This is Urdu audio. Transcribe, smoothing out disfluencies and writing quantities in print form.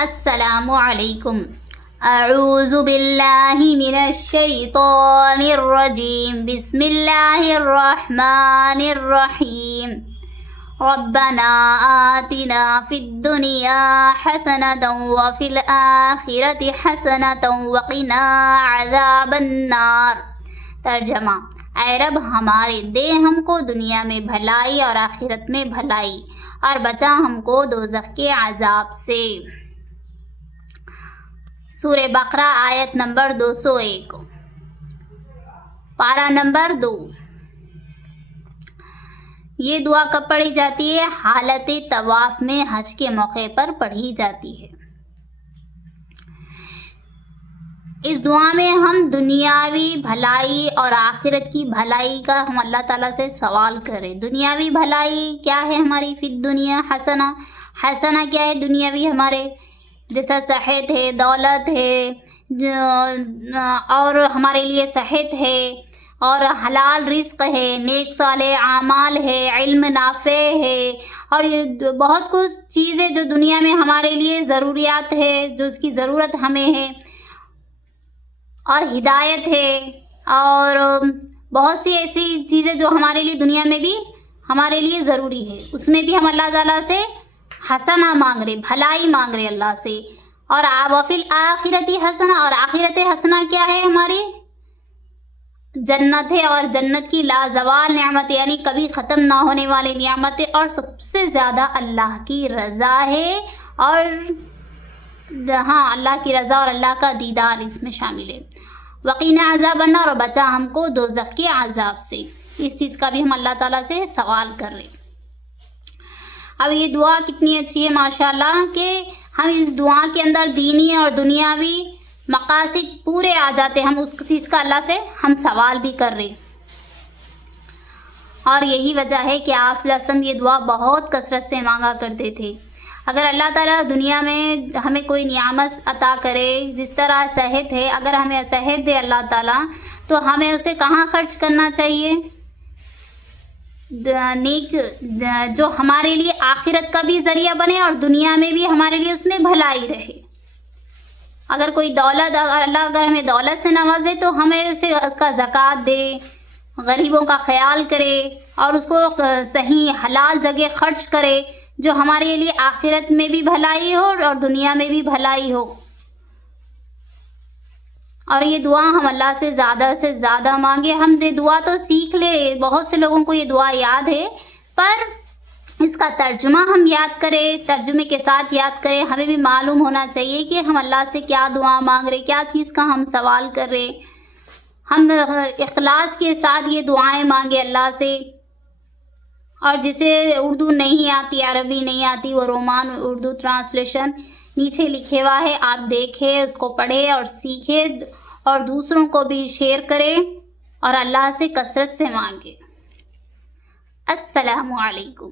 السلام علیکم۔ اعوذ باللہ من الشیطان الرجیم، بسم اللہ الرحمن الرحیم۔ ربنا آتنا فی الدنیا حسنۃ وفی الآخرۃ حسنۃ وقنا عذاب النار۔ ترجمہ: اے رب ہمارے، دے ہم کو دنیا میں بھلائی اور آخرت میں بھلائی، اور بچا ہم کو دوزخ کے عذاب سے۔ سورہ بقرہ آیت نمبر 201، پارہ نمبر 2۔ یہ دعا کب پڑھی جاتی ہے؟ حالت طواف میں حج کے موقع پر پڑھی جاتی ہے۔ اس دعا میں ہم دنیاوی بھلائی اور آخرت کی بھلائی کا ہم اللہ تعالیٰ سے سوال کریں۔ دنیاوی بھلائی کیا ہے ہماری؟ فی الدنیا حسنہ۔ حسنہ کیا ہے دنیاوی ہمارے؟ جیسا صحت ہے، دولت ہے، اور ہمارے لیے صحت ہے، اور حلال رزق ہے، نیک صالح اعمال ہے، علم نافع ہے، اور یہ بہت کچھ چیزیں جو دنیا میں ہمارے لیے ضروریات ہے، جو اس کی ضرورت ہمیں ہے، اور ہدایت ہے، اور بہت سی ایسی چیزیں جو ہمارے لیے دنیا میں بھی ہمارے لیے ضروری ہے، اس میں بھی ہم اللہ تعالیٰ سے حسنہ مانگ رہے، بھلائی مانگ رہے اللہ سے۔ اور وفی الآخرۃ حسنہ، اور آخرت حسنہ کیا ہے ہماری؟ جنت ہے، اور جنت کی لازوال نعمت، یعنی کبھی ختم نہ ہونے والی نعمت، اور سب سے زیادہ اللہ کی رضا ہے، اور اللہ کی رضا اور اللہ کا دیدار اس میں شامل ہے۔ وقینا عذاب النار، اور بچا ہم کو دوزخ کے عذاب سے۔ اس چیز کا بھی ہم اللہ تعالیٰ سے سوال کر رہے۔ اب یہ دعا کتنی اچھی ہے ماشاءاللہ، کہ ہم اس دعا کے اندر دینی اور دنیاوی مقاصد پورے آ جاتے، ہم اس چیز کا اللہ سے ہم سوال بھی کر رہے۔ اور یہی وجہ ہے کہ آپ صلی اللہ علیہ وسلم یہ دعا بہت کثرت سے مانگا کرتے تھے۔ اگر اللہ تعالیٰ دنیا میں ہمیں کوئی نعمت عطا کرے، جس طرح صحت ہے، اگر ہمیں صحت دے اللہ تعالیٰ، تو ہمیں اسے کہاں خرچ کرنا چاہیے؟ نیک، جو ہمارے لیے آخرت کا بھی ذریعہ بنے اور دنیا میں بھی ہمارے لیے اس میں بھلائی رہے۔ اگر کوئی دولت، اللہ اگر ہمیں دولت سے نوازے تو ہمیں اسے اس کا زکوٰۃ دے، غریبوں کا خیال کرے، اور اس کو صحیح حلال جگہ خرچ کرے، جو ہمارے لیے آخرت میں بھی بھلائی ہو اور دنیا میں بھی بھلائی ہو۔ اور یہ دعا ہم اللہ سے زیادہ مانگے۔ ہم یہ دعا تو سیکھ لے، بہت سے لوگوں کو یہ دعا یاد ہے، پر اس کا ترجمہ ہم یاد کریں، ترجمے کے ساتھ یاد کریں۔ ہمیں بھی معلوم ہونا چاہیے کہ ہم اللہ سے کیا دعا مانگ رہے، کیا چیز کا ہم سوال کر رہے۔ ہم اخلاص کے ساتھ یہ دعائیں مانگے اللہ سے۔ اور جسے اردو نہیں آتی، عربی نہیں آتی، وہ رومان اردو ٹرانسلیشن نیچے لکھے ہوا ہے، آپ دیکھیں، اس کو پڑھیں اور سیکھیں، اور دوسروں کو بھی شیئر کریں، اور اللہ سے کثرت سے مانگیں۔ السلام علیکم۔